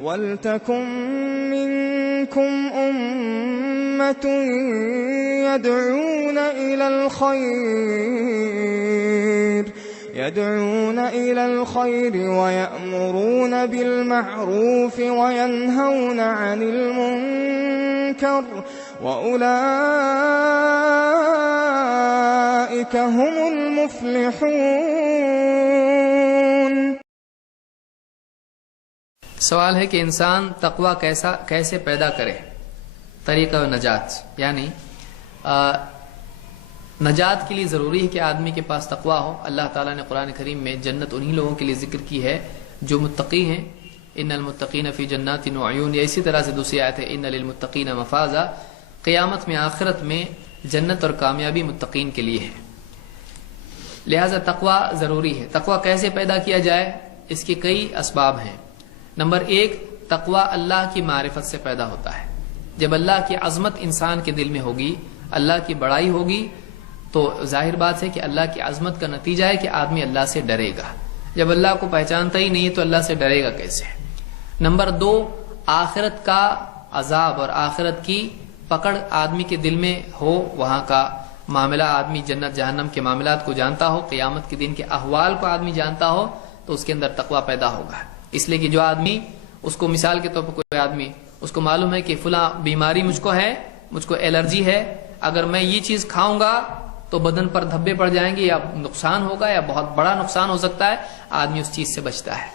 وَلْتَكُن مِّنكُمْ أُمَّةٌ يَدْعُونَ إِلَى الْخَيْرِ وَيَأْمُرُونَ بِالْمَعْرُوفِ وَيَنْهَوْنَ عَنِ الْمُنكَرِ وَأُولَئِكَ هُمُ الْمُفْلِحُونَ۔ سوال ہے کہ انسان تقوی کیسے پیدا کرے، طریقہ نجات، یعنی نجات کے لیے ضروری ہے کہ آدمی کے پاس تقوی ہو۔ اللہ تعالیٰ نے قرآن کریم میں جنت انہی لوگوں کے لیے ذکر کی ہے جو متقی ہیں، ان المتقین فی جنات وعیون، یا اسی طرح سے دوسری آیت ہے ان للمتقین مفازا، قیامت میں آخرت میں جنت اور کامیابی متقین کے لیے ہے۔ لہذا تقوی ضروری ہے۔ تقوی کیسے پیدا کیا جائے؟ اس کے کئی اسباب ہیں۔ نمبر 1، تقوی اللہ کی معرفت سے پیدا ہوتا ہے۔ جب اللہ کی عظمت انسان کے دل میں ہوگی، اللہ کی بڑائی ہوگی، تو ظاہر بات ہے کہ اللہ کی عظمت کا نتیجہ ہے کہ آدمی اللہ سے ڈرے گا۔ جب اللہ کو پہچانتا ہی نہیں تو اللہ سے ڈرے گا کیسے؟ نمبر 2، آخرت کا عذاب اور آخرت کی پکڑ آدمی کے دل میں ہو، وہاں کا معاملہ، آدمی جنت جہنم کے معاملات کو جانتا ہو، قیامت کے دن کے احوال کو آدمی جانتا ہو، تو اس کے اندر تقوی پیدا ہوگا۔ اس لیے کہ جو آدمی، اس کو مثال کے طور پر کوئی آدمی، اس کو معلوم ہے کہ فلاں بیماری مجھ کو ہے، مجھ کو الرجی ہے، اگر میں یہ چیز کھاؤں گا تو بدن پر دھبے پڑ جائیں گے یا نقصان ہوگا یا بہت بڑا نقصان ہو سکتا ہے، آدمی اس چیز سے بچتا ہے۔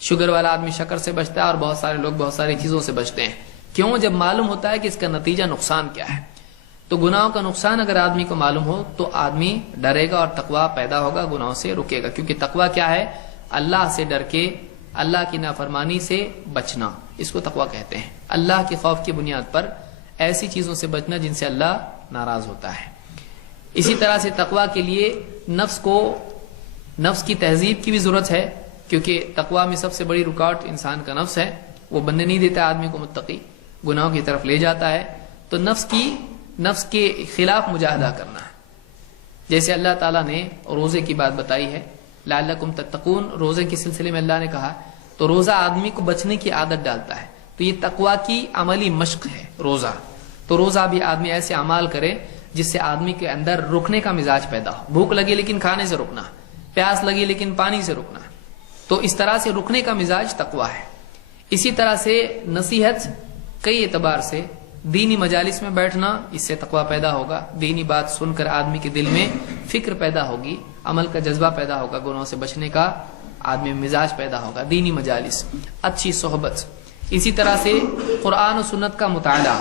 شوگر والا آدمی شکر سے بچتا ہے، اور بہت سارے لوگ بہت ساری چیزوں سے بچتے ہیں۔ کیوں؟ جب معلوم ہوتا ہے کہ اس کا نتیجہ نقصان کیا ہے۔ تو گناہوں کا نقصان اگر آدمی کو معلوم ہو تو آدمی ڈرے گا اور تقوی پیدا ہوگا، گناہوں سے رکے گا۔ کیونکہ تقوی کیا ہے؟ اللہ سے ڈر کے اللہ کی نافرمانی سے بچنا، اس کو تقوی کہتے ہیں۔ اللہ کے خوف کی بنیاد پر ایسی چیزوں سے بچنا جن سے اللہ ناراض ہوتا ہے۔ اسی طرح سے تقوی کے لیے نفس کی تہذیب کی بھی ضرورت ہے، کیونکہ تقوی میں سب سے بڑی رکاوٹ انسان کا نفس ہے، وہ بننے نہیں دیتا آدمی کو متقی، گناہوں کی طرف لے جاتا ہے۔ تو نفس کے خلاف مجاہدہ کرنا ہے۔ جیسے اللہ تعالیٰ نے روزے کی بات بتائی ہے، لعلکم تتقون، روزے کے سلسلے میں اللہ نے کہا، تو روزہ آدمی کو بچنے کی عادت ڈالتا ہے۔ تو یہ تقوی کی عملی مشق ہے روزہ۔ تو روزہ بھی آدمی ایسے اعمال کرے جس سے آدمی کے اندر رکنے کا مزاج پیدا ہو۔ بھوک لگے لیکن کھانے سے رکنا، پیاس لگی لیکن پانی سے رکنا، تو اس طرح سے رکنے کا مزاج تقوی ہے۔ اسی طرح سے نصیحت کئی اعتبار سے، دینی مجالس میں بیٹھنا، اس سے تقوی پیدا ہوگا۔ دینی بات سن کر آدمی کے دل میں فکر پیدا ہوگی، عمل کا جذبہ پیدا ہوگا، گناہوں سے بچنے کا آدمی مزاج پیدا ہوگا۔ دینی مجالس، اچھی صحبت، اسی طرح سے قرآن و سنت کا مطالعہ،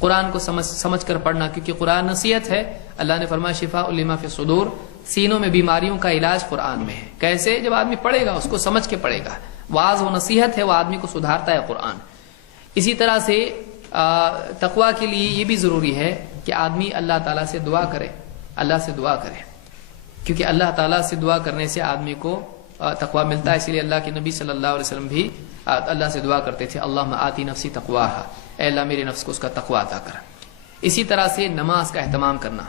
قرآن کو سمجھ کر پڑھنا، کیونکہ قرآن نصیحت ہے۔ اللہ نے فرمایا شفاء لما فی الصدور، سینوں میں بیماریوں کا علاج قرآن میں ہے۔ کیسے؟ جب آدمی پڑھے گا، اس کو سمجھ کے پڑھے گا۔ واعظ و نصیحت ہے، وہ آدمی کو سدھارتا ہے قرآن۔ اسی طرح سے تقوی کے لیے یہ بھی ضروری ہے کہ آدمی اللہ تعالیٰ سے دعا کرے، اللہ سے دعا کرے، کیونکہ اللہ تعالیٰ سے دعا کرنے سے آدمی کو تقوی ملتا ہے۔ اسی لیے اللہ کے نبی صلی اللہ علیہ وسلم بھی اللہ سے دعا کرتے تھے، اللہم آتی نفسی تقواہا، اے اللہ میرے نفس کو اس کا تقوی عطا کر۔ اسی طرح سے نماز کا اہتمام کرنا،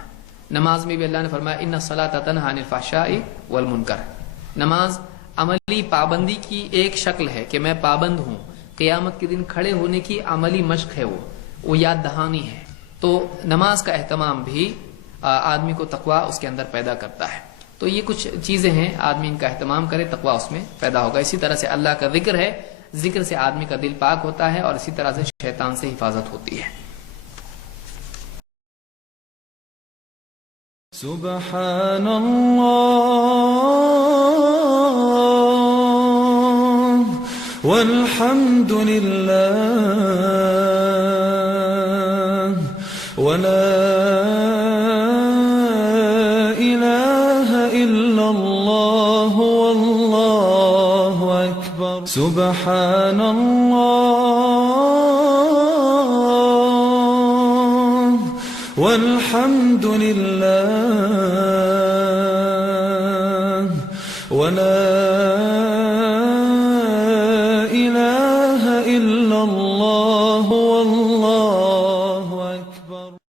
نماز میں بھی اللہ نے فرمایا ان الصلاۃ تنہی عن الفحشاء والمنکر، نماز عملی پابندی کی ایک شکل ہے کہ میں پابند ہوں، قیامت کے دن کھڑے ہونے کی عملی مشق ہے، وہ یاد دہانی ہے۔ تو نماز کا اہتمام بھی آدمی کو تقوی اس کے اندر پیدا کرتا ہے۔ تو یہ کچھ چیزیں ہیں، آدمی ان کا اہتمام کرے، تقوی اس میں پیدا ہوگا۔ اسی طرح سے اللہ کا ذکر ہے، ذکر سے آدمی کا دل پاک ہوتا ہے، اور اسی طرح سے شیطان سے حفاظت ہوتی ہے۔ سبحان اللہ والحمد للہ ولا الہ الا اللہ واللہ اکبر۔ سبحان اللہ والحمد للہ ولا